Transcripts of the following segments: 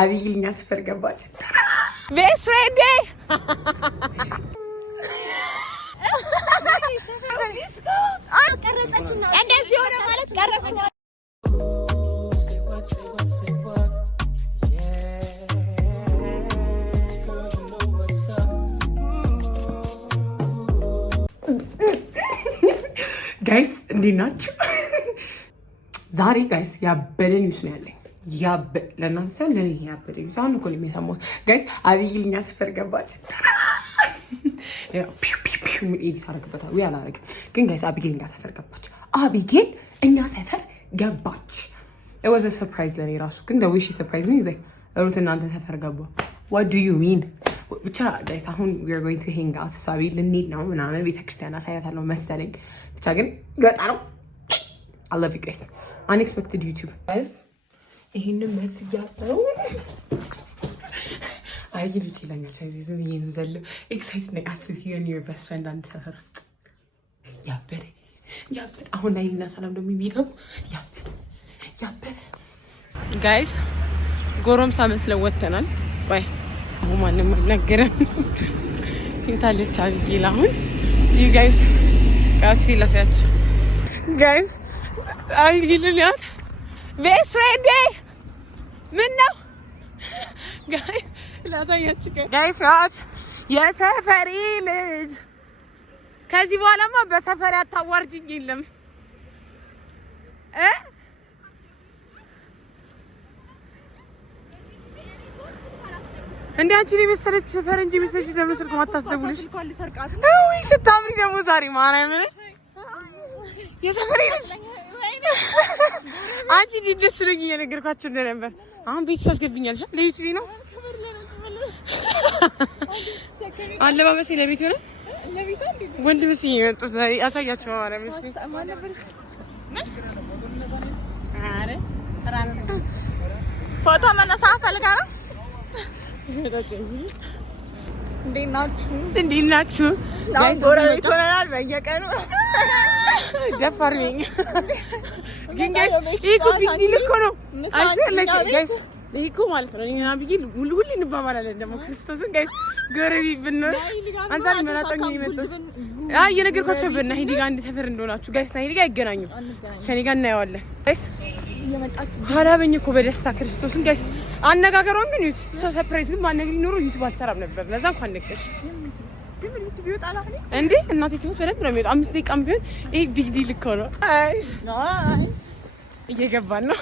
አብይልኛ ሰፈር ገባች። ቤስ ፍሬንዴ እንደዚህ ሆነ ማለት ቀረጽ ጋይስ እንዴት ናችሁ? ዛሬ ጋይስ ያበደ ኒውስ ነው ያለኝ። ለእናንተ ሳይሆን ለእኔ ያበደ ኒውስ። አሁን እኮ ነው የሰማሁት ጋይስ። አብይልኛ ሰፈር ገባች። ኤዲት አደርግበታለሁ ወይ አላደርግም፣ ግን ጋይስ አቢጌል እኛ ሰፈር ገባች። አቢጌል እኛ ሰፈር ገባች። ወዘ ሰርፕራይዝ ለእኔ ራሱ፣ ግን ደዊሽ ሰርፕራይዝ ሚ ዜ ሩት እናንተ ሰፈር ገባ። ዋት ዱ ዩ ሚን? ብቻ ጋይስ አሁን ዊ አር ጎይንግ ቱ ሄንግ አውት። እሷ ቤት ልንሄድ ነው ምናምን፣ ቤተክርስቲያን አሳያታለሁ መሰለኝ። ብቻ ግን ልወጣ ነው። አይ ላቭ ዩ ጋይስ። አንኤክስፔክትድ ዩቲዩብ ጋይስ። ይሄንን መስያለው አየር ውጭ ይለኛል። ስለዚህ ዝም ብዬ የምዘለው ኤክሳይትድ ነኝ። አስብት ዩን ዩር ቤስት ፍሬንድ አንድ ሰፈር ውስጥ ያበደ አሁን ላይ እና ሰላም ደግሞ የሚገቡ ያበደ ጋይስ። ጎረምሳ መስለው ወተናል። ቆይ ማንም አልነገረም። እንታለች አብጌል አሁን ዩ ጋይስ ጋሲ ላሳያችሁ ጋይስ። አብጌልን ያት ቤስት ፍሬንዴ ምን ነው ጋይስ ላሳያችሁ ጋይስ። ያት የሰፈሪ ልጅ ከዚህ በኋላማ በሰፈሪ አታዋርጅኝ የለም እንዴ አንቺ ለምሰለች ሰፈር እንጂ መሰለች ደግሞ ስልክ ማታስደውልሽ ወይ ስታምሪ ደግሞ ዛሬ ማርያም የሰፈሪ ልጅ አንቺ ደስ ስለኝ እየነገርኳችሁ እንደነበር አሁን ቤት ታስገብኛለሽ ለዩቲዩብ ነው አለባበሴ ለቤት ሆነ ለቤት አንዴ ወንድ መስዬ የመጡት ዛሬ አሳያችሁ ማርያም እሺ አረ ፎቶ መነሳት ፈልጋለሁ እንዴት ናችሁ? ጋይስ ጎረቤት ሆነናል በየቀኑ ደፋር ነኝ ግን ጋይስ ይሄ ቢግ እኮ ነው ጋይስ። ይሄ እኮ ማለት ነው እኔና ቢጊል ሁሉ እንባባላለን ደግሞ ክርስቶስን ጋይስ ጎረቤት ብንሆን አንዛሬ መላጣኝ ይመጡት እየነገርኳቸው በእና ሂዲ ጋር አንድ ሰፈር እንደሆናችሁ ጋይስ ና ሂዲ ጋር ይገናኙ ከኔ ጋር እናየዋለን ጋይስ። ሀላበኝ እኮ በደስታ ክርስቶስን ጋይስ። አነጋገሯን ግን ዩት ሰርፕራይዝ ግን ማነገር ይኖር ዩቲዩብ አልሰራም ነበር። ለዛ እንኳን ነገርሽ ዩቲዩብ ይወጣል እንዴ እናቴ ትሙት በደንብ ነው የሚወጣው። 5 ደቂቃም ቢሆን ይሄ ቢግ ዲል እኮ ነው። እየገባን ነው።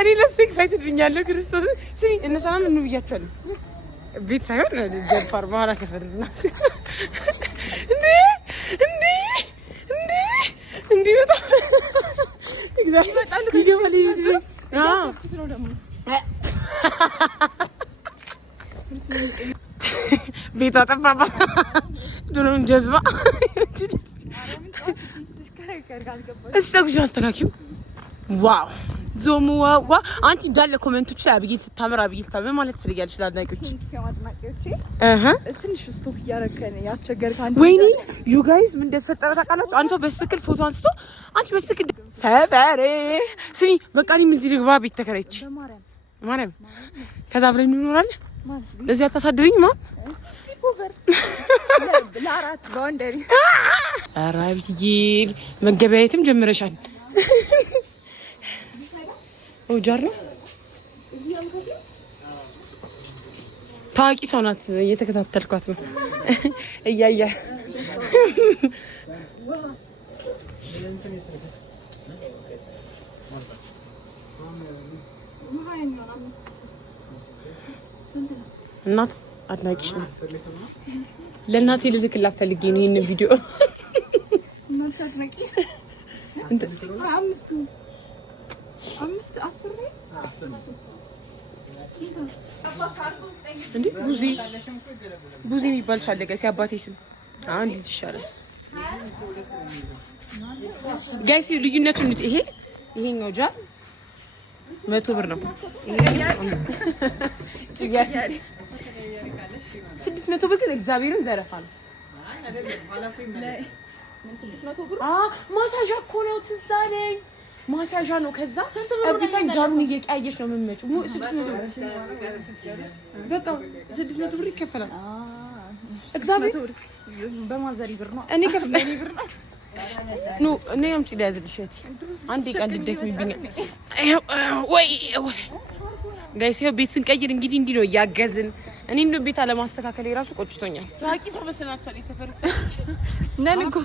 እኔ ለሱ ኤክሳይትድ ብኛለሁ ክርስቶስን። ስሚ እነ ሰላም ምን ብያቸዋለሁ? ቤት ሳይሆን ደፋር በኋላ ሰፈር ናት እንዴ በጣም ኤግዛክት ቪዲዮ ማለት ነው። ቤቷ ጠፋባ ዱንም ጀዝባ እስተግሽ አስተካክዩ። ዋው ዞሙ ዋው አንቺ እንዳለ ኮሜንቶች ላይ አብይል ስታምር አብይል ታመ ማለት ትፈልጊያለሽ ለአድናቂዎች ትንሽ ስቶክ እያረከን ያስቸገርክ አንተ። ወይኔ ዩ ጋይስ ምን እንደተፈጠረ ታውቃላችሁ? አንቺ በስልክ ፎቶ አንስቶ አንቺ በስልክ ሰፈሬ ስሚ በቃ እኔም እዚህ ልግባ ቤት ተከራይቼ ማርያም ከዛ አብረን እንኖራለን። ለዚህ አታሳድሪኝ ማን ስሊፖቨር ለአራት ባውንደሪ አራቢል መገበያየትም ጀምረሻል። ኦጃር ነው ታዋቂ ሰው ናት። እየተከታተልኳት ነው እያያ እናት አድናቂሽ ነው። ለእናቴ ልልክላት ፈልጌ ነው ይሄን ቪዲዮ እናት አድናቂ አምስት 10 ነው እንዴ ቡዜ የሚባል ሰው አለ ጋይስ። የአባቴ ስም አንድ እዚህ ይሻላል ጋይስ። ልዩነቱን ይሄኛው ጃር 100 ብር ነው። 600 ብር ግን እግዚአብሔርን ዘረፋ ነው። ማሳዣ እኮ ነው ትዝ አለኝ። ማስያዣ ነው። ከዛ ኤቭሪታይም ጃሩን እየቀያየሽ ነው የምትመጪው። 600 በቃ 600 ብር ይከፈላል። እግዚአብሔር በማዘሪ ብር ነው እኔ ከፍለኝ ብር ነው ኑ እኔ አምጪ ሊያዝልሽ አንዴ ቀን እንድትደክሚብኛል። ወይ ጋይስ ይኸው ቤት ስንቀይር እንግዲህ እንዲህ ነው እያገዝን። እኔ እንደው ቤት አለማስተካከል የራሱ ቆጭቶኛል። ታቂ ሰው በሰናታል የሰፈር ሰዎች ነን እኮ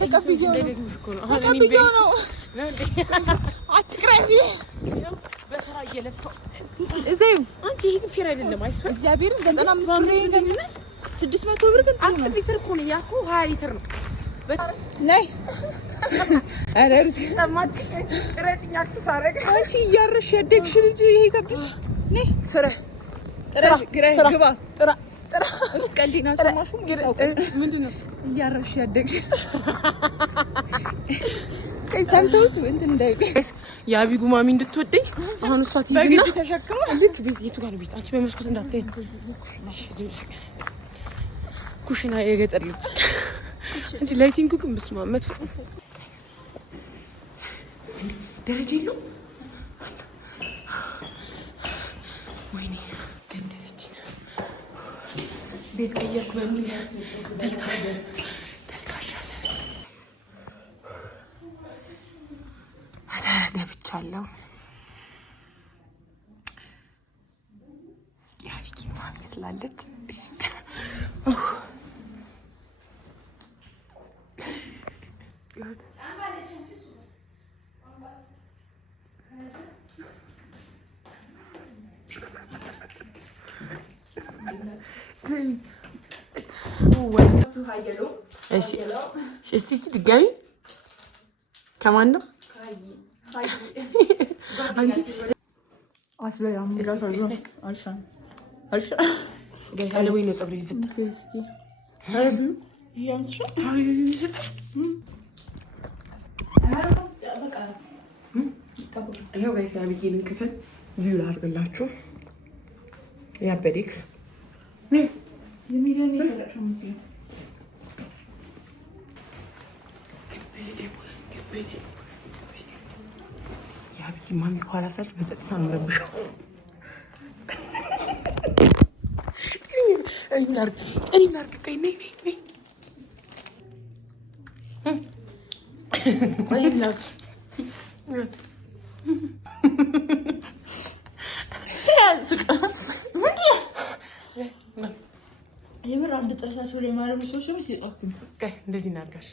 ተቀብዬው ነው አትቅረቢ። በስራ እየለፋው እዚሁ አንቺ ይሄ ግን ፌር አይደለም። አይስፈር እግዚአብሔርን 95 ብር ይገኛል። 600 ብር ግን 10 ሊትር እኮ ነው ያኮ 20 ሊትር ነው። ነይ አረሩት ሰማት ቅረጭኛ አትሳረግ። አንቺ እያረሽ ያደግሽ ልጅ ይሄ ከብስ ነይ ስራ ግባ ጥራ ቀንዲና ሰማሹ ምንድነው እያረሽ ያደግሽ ሰምተውስ እንትን እንዳይገስ የአቢ ጉማሚ እንድትወደኝ አሁን እሷ ትይዝና በግድ ተሸክማ ልክ ቤት የቱ ጋር ነው ቤት? አንቺ በመስኮት እንዳትይ። ኩሽና የገጠር ልጅ እንጂ ላይቲንግ ግን በስማ መጥፎ ደረጃ የለውም። ወይኔ ገንደለች። ቤት ቀየርኩ በሚል ተልካሻ ሰበብ ገብቻለሁ። የአቢጊ ማሚ ስላለች እስቲ ድጋሚ ከማን ነው? ይኸው ጋይስ የአቢጌንን ክፍል ቪው ላድርግላችሁ። ያበዴክስ የአቢጌ ማሚ ከኋላ ሳች በጸጥታ ነው ረብሻው። እኔ ላድርግ ቀይ ነይ የምር አንድ ጥርሳቸው ላይ ማረም ሰዎች ነው ሲጣፉ እንደዚህ እናድርጋሽ።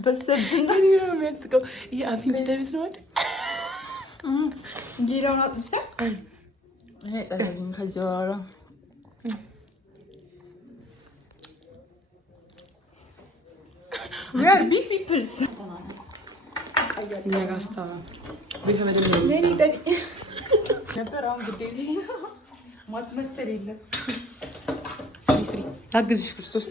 በሰብና ነው የሚያስቀው። ይሄ አፍንጭ ደብስ ነው አይደል? ጌራውን አጥብሳ እኔ ጸለይኝ ከዚህ በኋላ we are big people ነጋስታ ቤተመደብ ነው ነበር። አሁን ግዴታ ማስመሰል የለም። ስሪ አግዝሽ ክርስቶስ።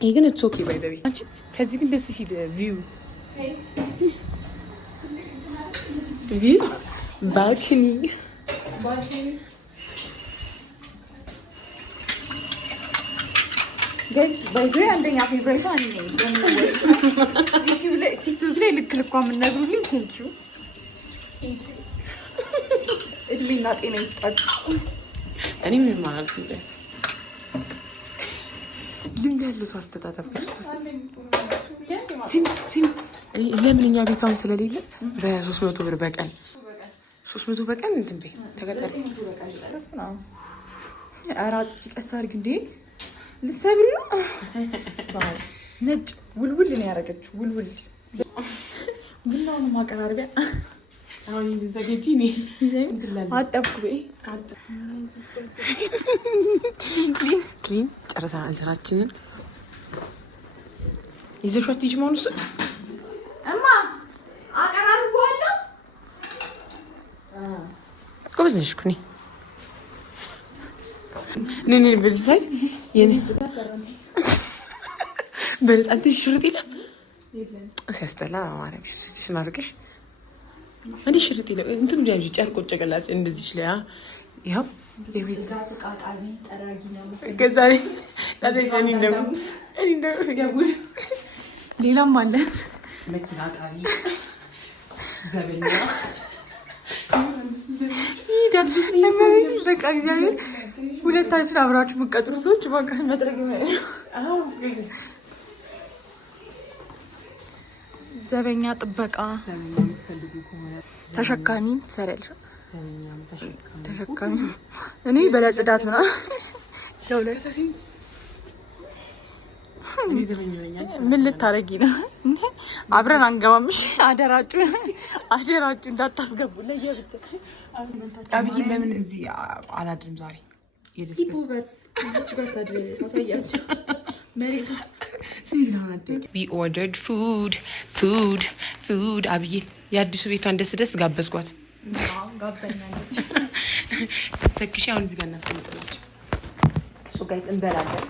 ይሄ ግን it's okay by the way። አንቺ ከዚህ ግን ደስ ሲል ቪው ባልኮኒ ጋይስ ባይዞ አንደኛ ፌቨሪት አንዴ ነው ቲክቶክ ላይ ልክ የምነግሩልኝ ቴንኪው እድሜና ጤና ይስጣችሁ። እኔ ምን ማለት ነው ልምድ ያለው ሰው አስተጣጣፍ ለምን እኛ ቤታውን ስለሌለ በ300 ብር በቀን 300 በቀን እንትን ቤት ተቀጠረ። አራጽ ቀስ አድርግ እንዴ ልሰብሪ ነው። ነጭ ውልውል ነው ያደረገችው። ውልውል ቡናውን ማቀራረቢያ አሁን ይዘገጂ ነኝ አጠብኩ በይ ክሊን ጨርሰናል ስራችንን። ይዘሻት ትይጂ ማኑስ እማ አቀራርቧለሁ። ጎበዝ ነሽ እኮ ነኝ በዚህ ሳይድ የኔ በነፃ ሽርጥ የለም ሲያስጠላ ማለት ሽናርቅሽ እንዴ ሽርጥ ነው እንትን ያጂ ጨርቆ ጨቀላጭ እንደዚህ ይችላል። ይሄው የቤት ስጋት ቃጣቢ ጠራጊ ነው። ገዛኔ ታዘዘኝ እንደው ሌላም አለ መኪና ጣቢ ዘበኛ ይደብስ ለምን በቃ እግዚአብሔር ሁለታችን አብራችሁ መቀጥሩ ሰዎች ባንካ መጥረግ ነው። አዎ ዘበኛ ጥበቃ ፈልጉ ከሆነ ተሸካሚ ትሰሪያለሽ። ዘበኛም ተሸካሚ እኔ በለጽዳት ምናምን ለውለሰሲ ምን ልታረጊ ነው? አብረን አንገባምሽ። አደራችሁ እንዳታስገቡ ለየብቻ። አብይ ለምን እዚህ አላድርም ዛሬ? እዚች ጋር ታድሪ አሳያቸው መሬቱ። We ordered food አብይ የአዲሱ ቤቷን ደስ ጋበዝኳት። ጋብዛኛለች ስትሰክሺ አሁን እዚህ ጋር እናስቀምጥላችሁ። ሶ ጋይስ እንበላለን።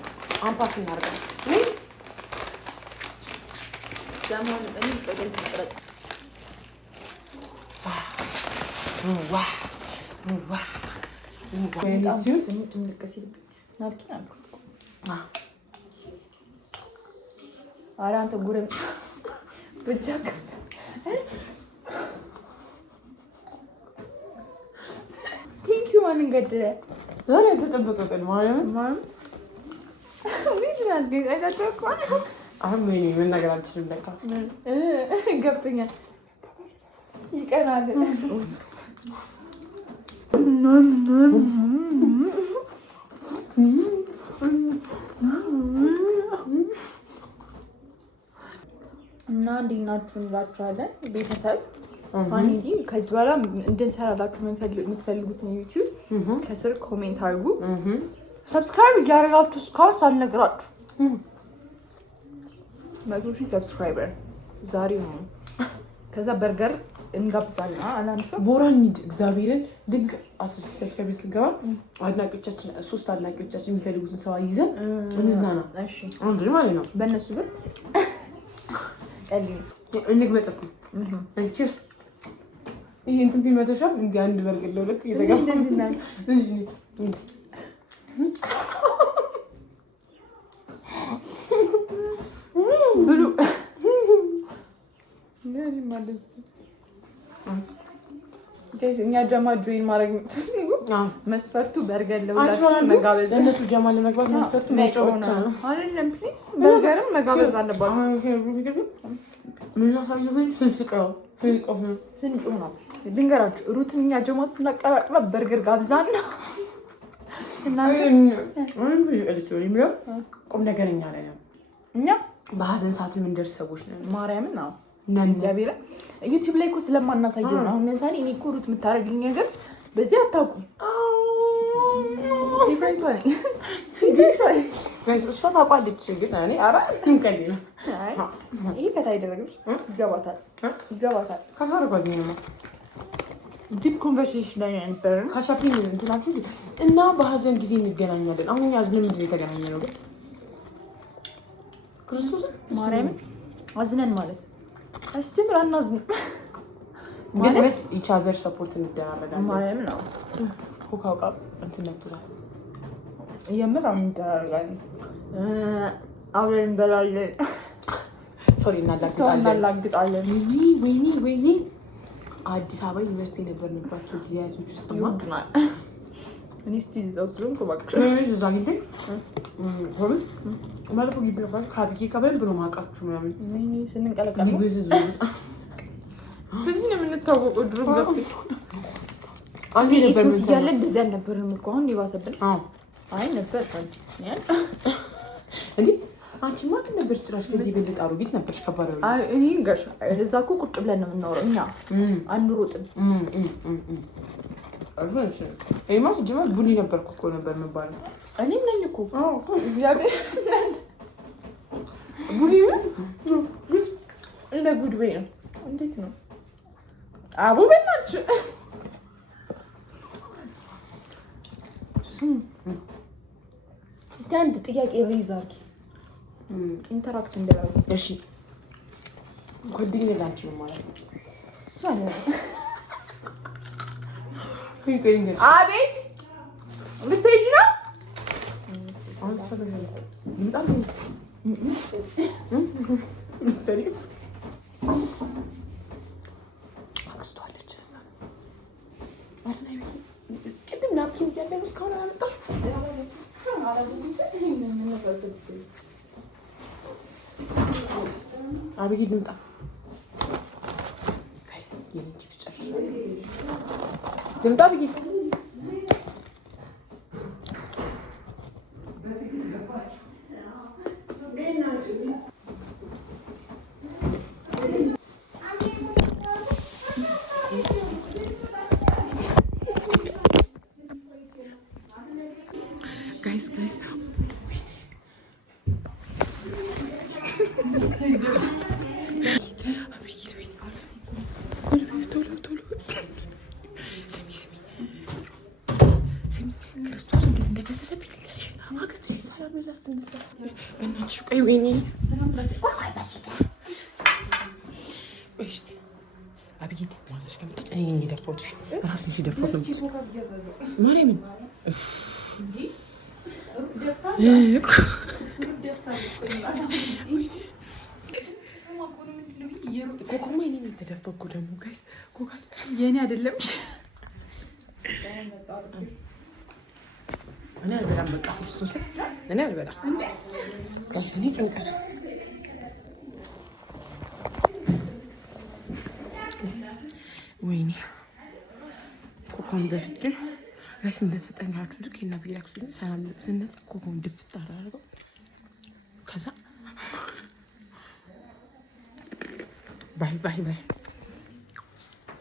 አንፓክ እናርጋለን። ዛማን እኔ ቆደል ተቀረጽ አንተ ጉረም ብቻ ቲንክ ዩ ማን ገደለ ዛሬ ተጠበቀ ቀን ማለት አሁን ምን መናገር አልችልም። በቃ ገብቶኛል። ይቀናል። እና እንዴት ናችሁ እንላችኋለን ቤተሰብ። ፋኒዲ ከዚህ በኋላ እንድንሰራላችሁ የምትፈልጉትን ዩቲዩብ ከስር ኮሜንት አድርጉ። ሰብስክራይብ እያደረጋችሁ እስካሁን ሳልነግራችሁ 100,000 ሰብስክራይበር ዛሬ ነው። ከዛ በርገር እንጋብዛለን። አላምሰው ቦራን እግዚአብሔርን ድንቅ 10 ሰብስክራይበር ስንገባ አድናቂዎቻችን 3 አድናቂዎቻችን የሚፈልጉትን ሰው ይዘን እንዝናና። እሺ አንዴ ማለት ነው በእነሱ ግን ቀልኝ እንግመጠኩ እንቺስ ይሄ እንትን ፊልማቶሻል እንዴ አንድ በርገር ለሁለት እየተጋባ እንደዚህ ብሉ እንደዚህ ማለት ጀይስ እኛ ጀማ ጆይን ማድረግ መስፈርቱ በርገር ለሁላችሁ መጋበዝ። እነሱ ጀማ ለመግባት መስፈርቱ መጫወቻ ነው አይደለም። ፕሊዝ በርገርም መጋበዝ አለባችሁ። ምን ያሳየው ስንስቀው ስንጩህ ነው ልንገራችሁ። ሩትን እኛ ጀማ ስናቀላቅላ በርገር ጋብዛና ቁም ነገረኛ ላይ ነው። እኛ በሀዘን ሰዓት የምንደርስ ሰዎች ነን። ማርያምን ነው እግዚአብሔር ዩቲዩብ ላይ እኮ ስለማናሳየው ነው። አሁን ለምሳሌ እኔ እኮ ሩት የምታደርግልኝ ነገር በዚህ አታውቁም። እሷ ታውቃለች፣ ግን እኔ ኧረ እንቀልድ ነው። ይሄ ከታ አይደረግም። ይገባታል ከሳርጓኝ ነው ዲፕ ኮንቨርሴሽን ላይ ነበርን። ከሻፒንግ እንትናችሁ እና በሀዘን ጊዜ እንገናኛለን። አሁን እኛ አዝነን ምንድን ነው የተገናኘነው? ግን ክርስቶስ ማርያም አዝነን ማለት አስጀምር አናዝን ግን ኢች አዘር ሰፖርት እንደራረጋለን። ማርያም ነው ኮካውቃ እንትን ነክቷል። የምር አሁን እንደራረጋለን፣ አብረን እንበላለን፣ ሶሪ እናላግጣለን። ወይኔ አዲስ አበባ ዩኒቨርሲቲ የነበርንባቸው ጊዜያቶች ውስጥ ይወዱናል። እኔ እስቲ እዛው ስለሆንኩ እባክሽ እዛ ግቢ ማለፉ ግቢ ነባቸው ካብዬ ከበል ብሎ ማውቃችሁ ምናምን ስንንቀለቀል በዚህ ነው የምንታወቀው። ድሮ አንዴ ነበር እያለ እንደዚህ አልነበርንም እኮ አሁን የባሰብን። አይ ነበር እንዴ አንቺ ማን ነበር? ጭራሽ ከዚህ በልጥ አሮጊት ነበር። ከባድ ነው። አይ እኔ ጋር እዛ እኮ ቁጭ ብለን ነው የምናወራው እኛ አንሮጥም። አርፈሽ ኤማስ ጅማ ቡሊ ነበርኩ እኮ ነበር የሚባለው። እኔም ነኝ እኮ እግዚአብሔር ቡሊ ነው እንደ ጉድ ወይ ነው። እንዴት ነው አቡ በእናትሽ እስቲ አንድ ጥያቄ ሬዝ አድርጊ ኢንተራክት እንደላው። እሺ ጓደኛዬ ላንቺ ነው ማለት ነው። እሱ አለ አቤት ልትሄጂ ነው? ቅድም ናፕኪን እያለኝ እስካሁን አላመጣሽም። አብይ ልምጣ ልምጣ ብዬ ጋይስ ቆይ ወይኔ አብይት ማዘሽ ከመጣች እኔ የደፋሁትሽ ራስሽ የደፋሁት ነው ማርያምን ኮኮማ እኔ የተደፋው እኮ ደግሞ ጋይስ ኮካ የኔ አይደለም። እኔ አልበላም በቃ ክርስቶስ እኔ አልበላም ጋይስ እኔ ጭንቀት ወይኔ ኮኮም ደፍቼ ጋይስ እንደተጠኝ አድርግ እና ቢላክስ ሰላም ስነሳ ኮኮም ድፍት አደረገው ከዛ ባይ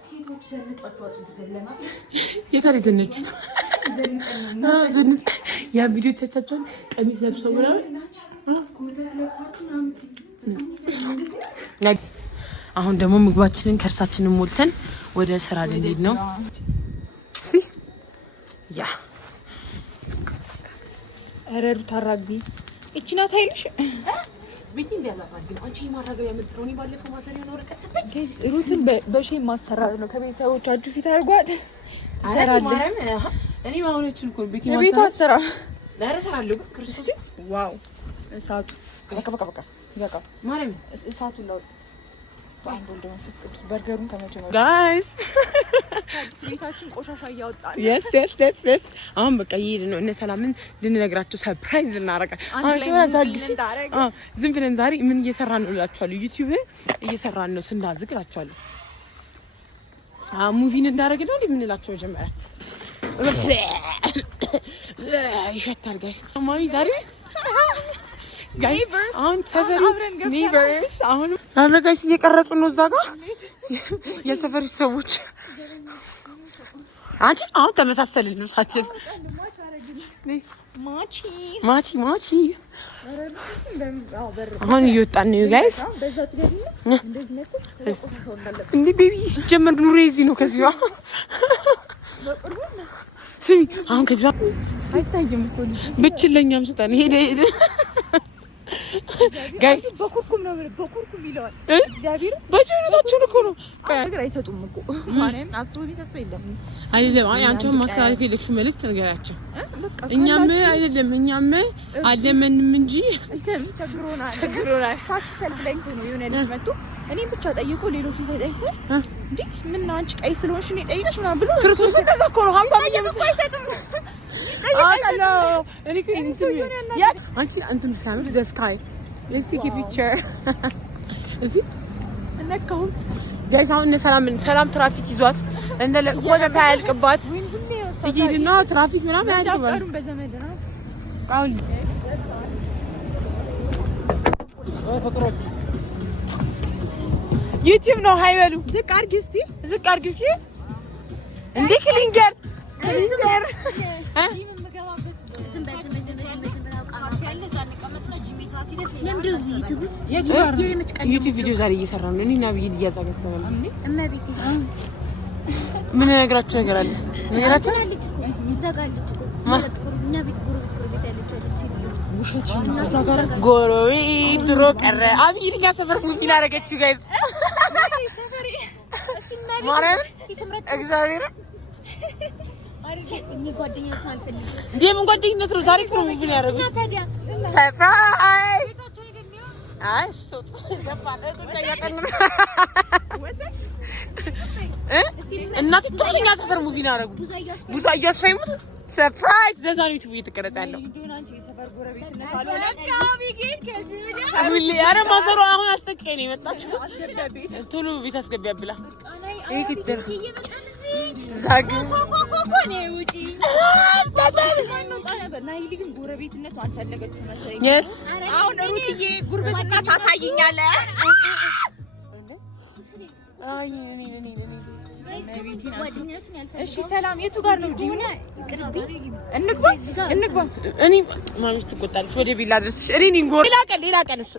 ሴቶች ዘንጣችሁ አጽዱ ተብለናል። የታለ ዘነች ዘንጥ ያ ቪዲዮ ተቻቻን ቀሚስ ለብሰው ምናምን ኮተት ለብሳችሁ ምናምን አሁን ደግሞ ምግባችንን ከርሳችንን ሞልተን ወደ ስራ ልንሄድ ነው። እሺ ያ አረሩ ታራግቢ እቺ ናት አይልሽ ቤት እንዲያላፋግን አንቺ ማራገቢያ ምጥሮኒ ባለፈው ማዘር የሆነ ወረቀት ሰጠኝ። ሩትን በሼም ማሰራት ነው። ከቤተሰቦቻችሁ ፊት አድርጓት ይሰራል። እኔ ማውነችን እኮ ቤት ቤቱ አሰራ ዳረሰራለሁ ግን ክርስቲ ዋው እሳቱ በቃ ይበቃ ማርያም እሳቱ ላውጥ ስታንድ ወልደ መንፈስ ቅዱስ በርገሩን ከመጀመሩ ጋይስ አዲስ ቤታችን ቆሻሻ እያወጣን yes አሁን በቃ ይሄድ ነው። እነ ሰላምን ልንነግራቸው ሰርፕራይዝ ልናረጋ አሁን ስለዛግሽ ዝም ብለን ዛሬ ምን እየሰራን ነው እላችኋለሁ። ዩቲዩብ እየሰራን ነው ስናዝግ እላችኋለሁ። ሙቪን እንዳረግ ነው እንዴ ምን እላችሁ መጀመሪያ ይሸታል ጋይስ ማሚ ዛሬ ጋይስ አሁን ሰፈሪ ኔይበርስ አሁን አረጋሽ እየቀረጹ ነው እዛ ጋር የሰፈሪ ሰዎች። አንቺ አሁን ተመሳሰልን ልብሳችን ማቺ አሁን እየወጣን ነው ጋይስ። እንዴ ቤቢ ሲጀመር ኑሮ እዚህ ነው ከዚህ በኋላ ስሚ አሁን ከዚህ በኋላ አይታየም እኮ ብቻለኛም ስጣን ሄደ ጋይስ በኩርኩም ነው በኩርኩም ይለዋል። እግዚአብሔር በጀነታችሁ እኮ ነው ነገር አይሰጡም እኮ ማንም አስቡ ቢሰጥው የለም አይደለም። አይ አንቺም ማስተላለፍ የለክሽ መልእክት ነገራቸው። እኛም አይደለም እኛም አለመንም እንጂ ተግሮናል። ታክሲ ሰልፍ ላይ ነው የሆነ ልጅ መጥቶ እኔም ብቻ ጠይቆ ሌሎች ተጠይቀ እንዴ ምን አንቺ ቀይ ስለሆንሽ ነው ጠይቀሽ ምናምን ብሎ ክርስቶስ እንደዛ እኮ ነው ሀብታም አይሰጥም። አቃላ እኔ አንቺ እንትን ሳምር ዘ ስካይ let's take a picture እዚህ እነካሁት ጋይስ። አሁን ሰላም ትራፊክ ይዟት እንደ ወደታ ያልቅባት ይሄድና ትራፊክ ምናምን ያልቅባት በዘመድ ነው ቃል ዩቲዩብ ነው ሃይበሉ ዝቅ አድርጊ እስቲ እንዴ ክሊንገር ዩቲዩብ ቪዲዮ ዛሬ እየሰራ ነው። እኔና ብዬ እያዛገሰናል። ምን ነገራችሁ ነገር አለ? ነገራችሁ ጎረቤት ድሮ ቀረ። አብይልኛ ሰፈር ሙቪን አደረገችው ጋይስ። ማርያምን እግዚአብሔር ምን ጓደኝነት ነው? ዛሬ እኮ ነው ምን ያደረጉት? ሰርፕራይዝ! አይ ስቶት እናቴ ትክክለኛ ሰፈር ሙቪ ነው ያደረጉት። ቡዛ እያሳይሙት ሰርፕራይዝ! ለዛ ነው ዩቲዩብ እየተቀረጸ ያለው። ኧረ ማዘሯ አሁን አስጠቀኝ ነው የመጣችው። ቶሎ ቤት አስገቢያ ብላ አሁን ሩትዬ ጉርብትና ታሳይኛለህ? እሺ ሰላም፣ የቱ ጋር ነው? እንግባ። እኔ ማሚት ትቆጣለች። ወደ ቢላ ድረስ እኔ እንጎር ሌላ ቀን እሱ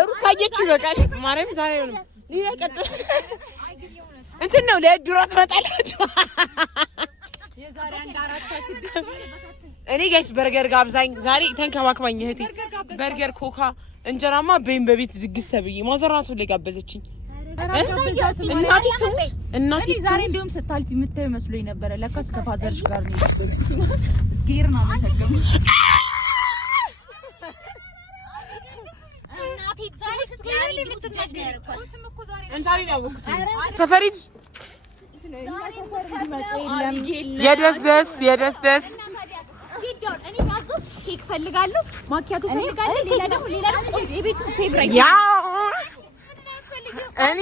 ሩት ካየችው ይበቃል። ማርያም ዛሬ ነው ሌላ ቀን እንትን ነው ለድሮ ትመጣላችሁ። የዛሬ 1-4-6 እኔ ጋይስ በርገር ጋብዛኝ ዛሬ ተንከባክባኝ እህቴ። በርገር ኮካ እንጀራማ በይም በቤት ድግስ ተብዬ ማዘራቱ ላይ ጋበዘችኝ። እናቴ ዛሬ እንደውም ስታልፊ የምታዩ መስሎኝ ነበረ። ለካስ ከፋዘርሽ ጋር ነው የነበረው። እስኪር ነው መሰገም እናቴ ዛሬ ስትያሪ ልትጃጅ ነው ያረኳት። እንታሪ ነው ያወኩት ሰፈሪድ የደስ እኔ ማዞ ኬክ ፈልጋለሁ፣ ማኪያቶ ፈልጋለሁ። ሌላ ደግሞ ቆንጆ የቤቱ ፌቨራይት ያው እኔ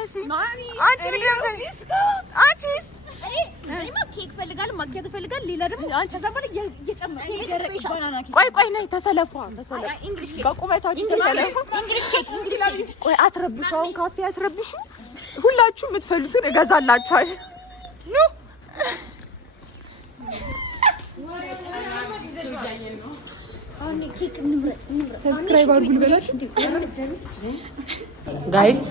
እሺ ማሚ አንቺስ እኔማ ኬክ ፈልጋለሁ፣ ማኪያቶ ፈልጋለሁ። ሌላ ደግሞ ተዘባለ እየጨመረ ቆይ ነይ ተሰለፉ። እንግሊሽ ኬክ በቁመታችሁ ተሰለፉ። እንግሊሽ ኬክ ቆይ አትረብሹ። አሁን ካፌ አትረብሹ። ሁላችሁ የምትፈልጉትን እገዛላችኋል። ኑ ሰብስክራይብ አድርጉ ልበላችሁ ጋይስ።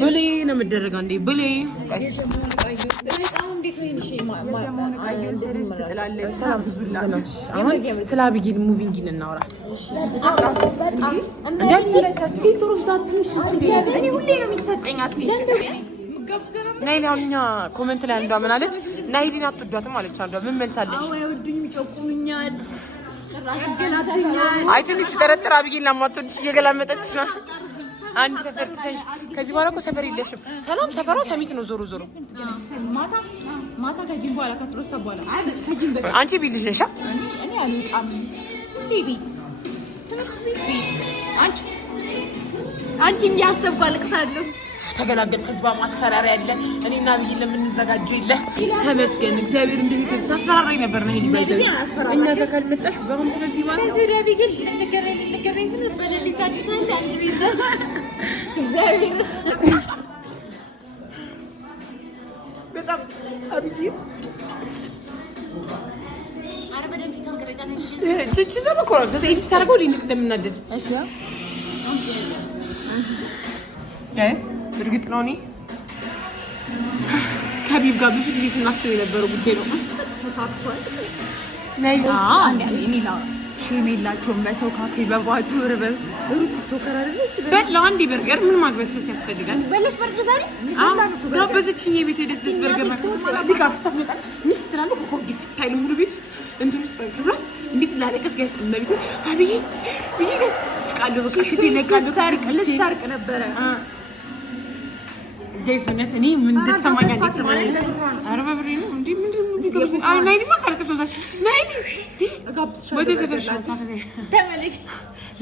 ብሌ ነው የምደረገው እንዴ? ብሌ ጋይስ ስለ አቢጌል ሙቪንግ እናውራ። ናይሊኛ ኮሜንት ላይ አንዷ ምን አለች? ናይሊን አትወዷትም አለች አንዷ። ምን መልሳለች? አይ ትንሽ ሲጠረጥር አቢጌል ለማትወድሽ እየገላመጠች ነው። አንድ ሰፈር ከዚህ በኋላ እኮ ሰፈር የለሽም። ሰላም ሰፈሯ ሰሚት ነው። ዞሮ ማታ ከጂም በኋላ ከትሮሳ በኋላ አንቺ ቢልሽ ነሻ? እኔ አልወጣም። ቤት ትምህርት ቤት አንቺን ያሰብኩ አልቅሳለሁ። ተገላገል። ከዚህ በማስፈራሪያ ያለ እኔና አቢጌል ለምንዘጋጀው ይለ ተመስገን እግዚአብሔር። እንዴት ታስፈራራኝ ነበር ነው ይሄ እኛ ጋር ካልመጣሽ በአሁን ከዚህ በኋላ ከዚህ አቢጌል ልንገረኝ ስለ በለሊት ታድሳለች። አንቺ ቤት እግዚአብሔር በጣም አቢጌል አረበደም ፊቷን ከረጫለች። እቺ ዘመኮራ ከዚህ ታርገው ልኝ እንደምናደድ እሺ ጋይስ እርግጥ ነው እኔ ከቢብ ጋር ብዙ ጊዜ ስናስብ የነበረው ጉዳይ ነው። ተሳክቷል። ሼም የላቸውም በሰው ካፌ በባዶ ርበብ ሩት ቲክቶከር አይደለሽ? ለአንዴ በርገር ምን ማግበስበስ ያስፈልጋል? በለሽ በርገር ዛሬ ጋበዘችኝ። የቤት ደስ በርገር ቢጋብ ስታስመጣለች ሚስት ትላለች። ኮኮ ዲፍታይል ሙሉ ቤት ውስጥ እንትን ውስጥ ክብራስ እንዴት ላለቀስ ጋይስ ለቤቱ አብይ ጋይስ ስቃለ በቃ ሽቴ ነቃለ ልሰርቅ ነበረ ጋይስ። እውነት እኔ ምን እንደተሰማኝ እንደተሰማኝ አረባ ብሬ ነው እንዴ ምንድነው ቢጋብስ አይ ናይዲ ማካልከስ ነው ናይዲ ጋብስሻለሁ ወደ ሰፈር ሻንሳ ተመለሽ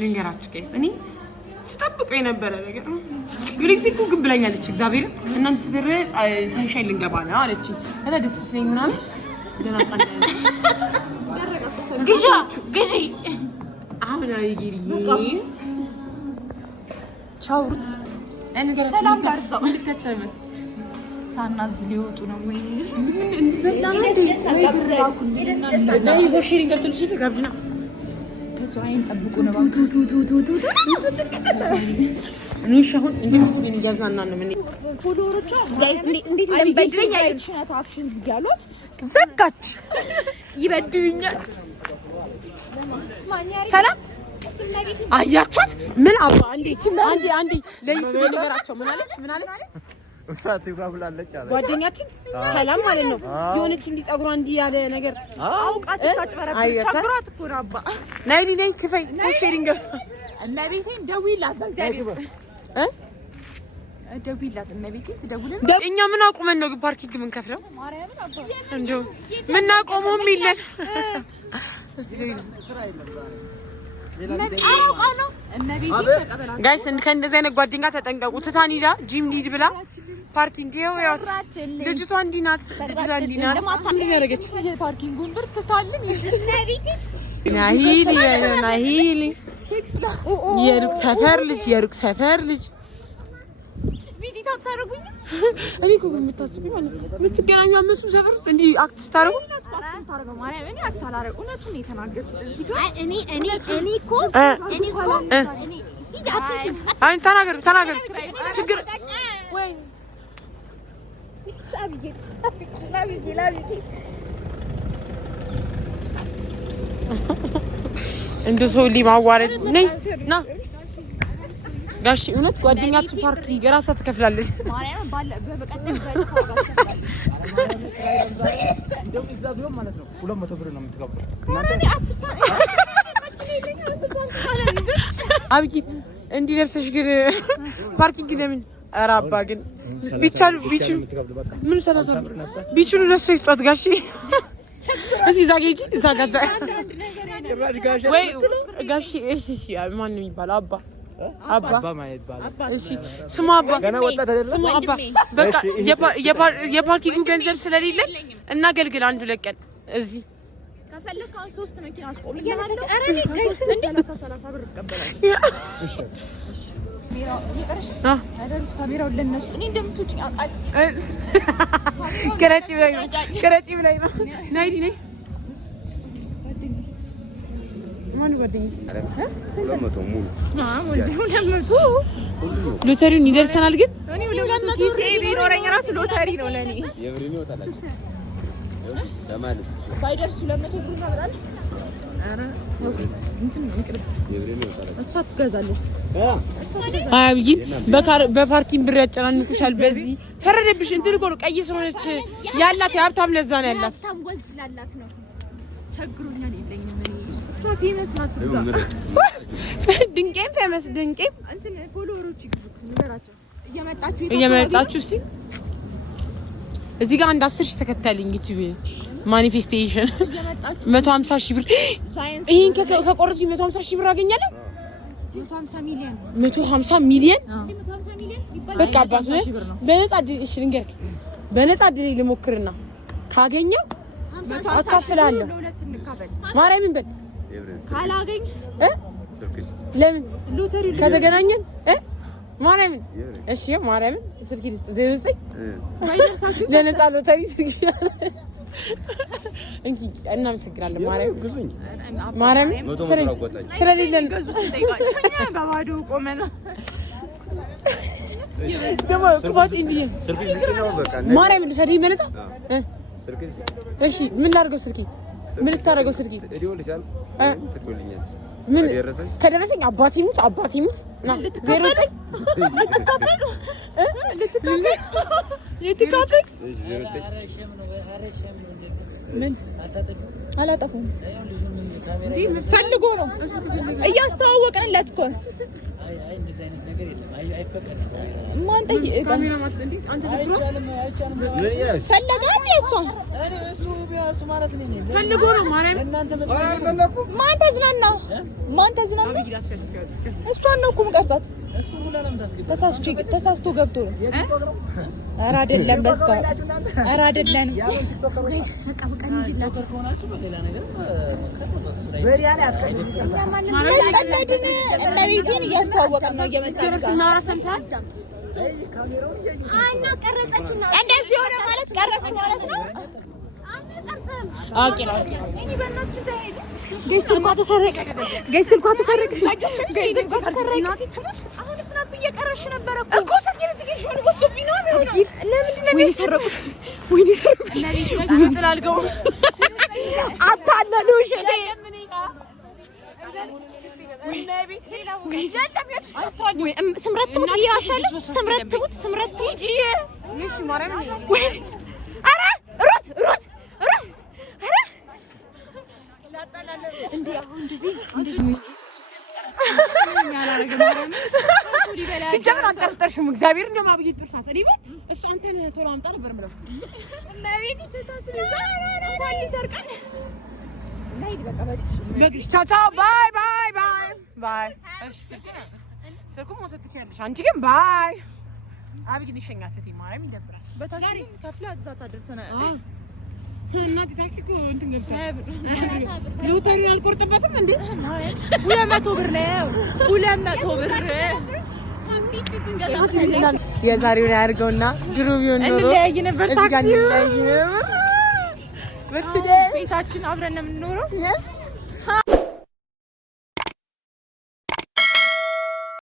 ልንገራችሁ ጋይስ። እኔ ስጠብቀው የነበረ ነገር የሆነ ጊዜ እኮ ግን ብላኛለች እግዚአብሔር እናንተ ሰፈር ሳይሻይ ልንገባ ነው አለችኝ። ከዛ ደስ ስለኝ ምናምን ደናቃና ግዢ አሁን አቢጌልዬ ቻውሩት እንገራችሁ። ሰላም ጋርዛው ልትከቸመን ሳናዝ ሊወጡ ነው ወይ ዳይ ሼሪንግ ገብተልሽ ጋብዥና ከሰው አይን ጠብቁ ነው እኔሽ አሁን እንደምት ግን እያዝናና ነው። ምን ፎሎወሮቿ ጋይስ እንዴት እንደምበድለኝ አይሽናት አክሽንስ ያሉት ዘጋች ይበድሉኛል። ሰላም አያቻት ምን አባ አንዴ ለዩቲዩብ ነገራቸው ምን አለች እሳት ይጋብላለች አለ ጓደኛችን ሰላም ማለት ነው። የሆነች እንዲ ጸጉሯ እንዲ ያለ ነገር አውቃ ስታጭበረብር ቸግሯት እኮ ነው አባ ናይዲ ነኝ ክፈይ ሼሪንግ እና ቤቴን ደውይላት በእግዚአብሔር ደውይላት እና ቤቴን ትደውልና እኛ ምን አቁመን ነው ፓርኪንግ ምን ከፍለው ማርያምን አባ እንደው ምን አቆመውም ይለን ጋይስ ከእንደዚህ አይነት ጓደኛ ተጠንቀቁ። ትታን ሂዳ ጂም ሊድ ብላ ፓርኪንግ ያው ልጅቷ እንዲህ ናት። ልጅቷ እንዲህ ናት። ምን ያደረገች የፓርኪንጉን ብር ትታልን ናሂሊ የሩቅ ሰፈር ልጅ ቪዲዮ ታታረጉኝ እኔ እኮ የምታስቢ ማለት የምትገናኙ አመሱ ሰፈር እንዲህ አክት ስታረጉ ታረገው ማርያም እኔ አክት አላረግ እውነቱን ነው የተናገርኩት እዚህ ጋር እኔ እኮ አይ ተናገር ችግር ወይ እንደ ሰው ሊማዋረድ ነኝ ና ጋሽ እውነት ጓደኛችሁ ፓርኪንግ ራሷ ትከፍላለች። ማርያም ባለ በቀደም ማለት ነው 200 ብር ነው የምትከፍለው። አብቂ እንዲህ ለብሰሽ ግን ፓርኪንግ ለምን ኧረ አባ ግን ቢቻሉ ምን ሰላሳ ብር ቢችሉ ለሱ ይስጧት ጋሽ እዚህ እዛ ጌጂ እዛ ጋዛ ወይ ጋሽ እሺ ማን ነው የሚባለው አባ ማየት ባለ እሺ ስማ አባ ገና ወጣት አይደለም ስማ አባ በቃ የፓርኪንጉ ገንዘብ ስለሌለ እናገልግል አንዱ ለቀን እዚህ ከፈለክ 3 መኪና አስቆምልሃለሁ። ኧረ እኔ ጋይስ እንዴ 30 ብር እቀበላለሁ። እሺ ካሜራው ለነሱ እኔ እንደምትውጪ አውቃለሁ። ከረጪ ብላይ ነው ናይዲ ነኝ ማን ጓደኛ 200 ሙሉ ስማም ወንድ 200 ሎተሪውን ይደርሰናል። ግን እኔ 200 ኪሴ ቢኖረኝ ራሱ ሎተሪ ነው ለኔ። የብሬን ይወጣላችሁ ሰማልስ ባይደርስ 200 ብር ታበላለህ። አረ እንትን ነው ይቅር የብሬን ይወጣላችሁ እሷ ትገዛለች። አብይ በፓርኪንግ ብር ያጨናንቁሻል። በዚህ ፈረደብሽ። እንትን እኮ ነው ቀይ ስለሆነች ያላት የሀብታም ለዛ ነው ያላት። ሀብታም ወዝ ስላላት ነው። ቸግሮኛል የለኝም እኔ እሷ ፌመስ ናት። ድንቄም ፌመስ ድንቄም እንትን ፎሎወሮች ይግዙ ንገራቸው እየመጣችሁ እስቲ እዚህ ጋር አንድ 10 ሺህ ተከታይልኝ ዩቲዩብ ማኒፌስቴሽን 150 ሺህ ብር ይሄን ከቆረጥኩ 150 ሺህ ብር አገኛለሁ። 150 ሚሊዮን 150 ሚሊዮን ይባላል። በቃ አባቱ በነፃ እሺ ልንገርክ በነፃ ድሬ ልሞክርና ካገኘው አካፍላለሁ። ማርያምን በል ካላገኝ ለምን ሎተሪ ከተገናኘን ማርያምን እሺ ማርያምን ስልክ ልስጥ 09 ባይደርሳችሁ ለነፃ ሎተሪ ስልክ እንኪ እናመሰግናለን። ማርያም ግዙኝ ማርያም ስለሌለን ጠይቃቸኛ በባዶ ቆመና ደግሞ ክፋት እንዲህ ማርያም ልሰዲ መለጣ እሺ ምን ላድርገው? ስልኬ ምን ልታደርገው? ስልኬ ምን ከደረሰኝ አባቴ ሙት ና ልትካፈል ምን አላጠፋም እንዴ ፈልጎ ነው እያስተዋወቅንለት እኮ አይ እንደዚህ አይነት ነገር የለም። አይፈቀድም። ማን ጠይቅ ካሜራ ማለት እንዴ አንተ ፈለጋ እንዴ እሱ ማለት ነኝ ፈልጎ ነው ማርያም እናንተ ማን ተዝናና እሷን ነው እኮ የምቀርጻት እሱ ሁላለም ተሳስቶ ገብቶ ነው። ኧረ አይደለም በቃ ኧረ አይደለም በቃ እንዲላችሁ ከሆናችሁ በሌላ ነገር በሪያ ላይ አትቀልዱ። ማረጋገጥን እነዚህን እያስተዋወቀን ነው እየመጣን ስናወራ ሰምተሃል? ካሜራውን አና ቀረጸችና እንደዚህ ሆነ ማለት ቀረጸ ማለት ነው። ስልኳ ተሰረቀ። አሁን ስናፕ እየቀረሽ ነበረ እኮ ስልኬን እዚህ ሆነ ወስዶብኝ ነው የሚሆነው። ለምንድን ነው የሚሰረቁት? ወይኔ ሰረቁት ጥላልገው አታለሉሽ ስምረት ትሙት ይያሻለ ስምረት ትሙት እሺ ማርያም ወይ አረ ሩት አረ እንዴ አሁን ሲጀምር አንጠርጠርሽም እግዚአብሔር እንደማብይ ጥርሳት እኔ እሱ አንተን ቶሎ አምጣ ነበር ምለው እመቤቴ ስታስብ ዛሬ ሰርቀን ናይድ በቃ በግሽ ቻው ቻው ባይ ባይ ባይ ባይ እሺ ስልኩ መውሰድ ትችያለሽ አንቺ ግን ባይ አብይ ንሸኛት እቴ ማርያም ይደብራል በታክሲ ከፍላ እዛ ታደርሰና እናት ታክሲ እኮ እንትን ገብታ ሎተሪ አልቆርጥበትም እንዴ 200 ብር ነው 200 ብር የዛሬውን ያድርገውና ድሮ ቢሆን ኖሮ እንለያይ ነበር ታክሲው በትዴ ቤታችን አብረን ነው የምንኖረው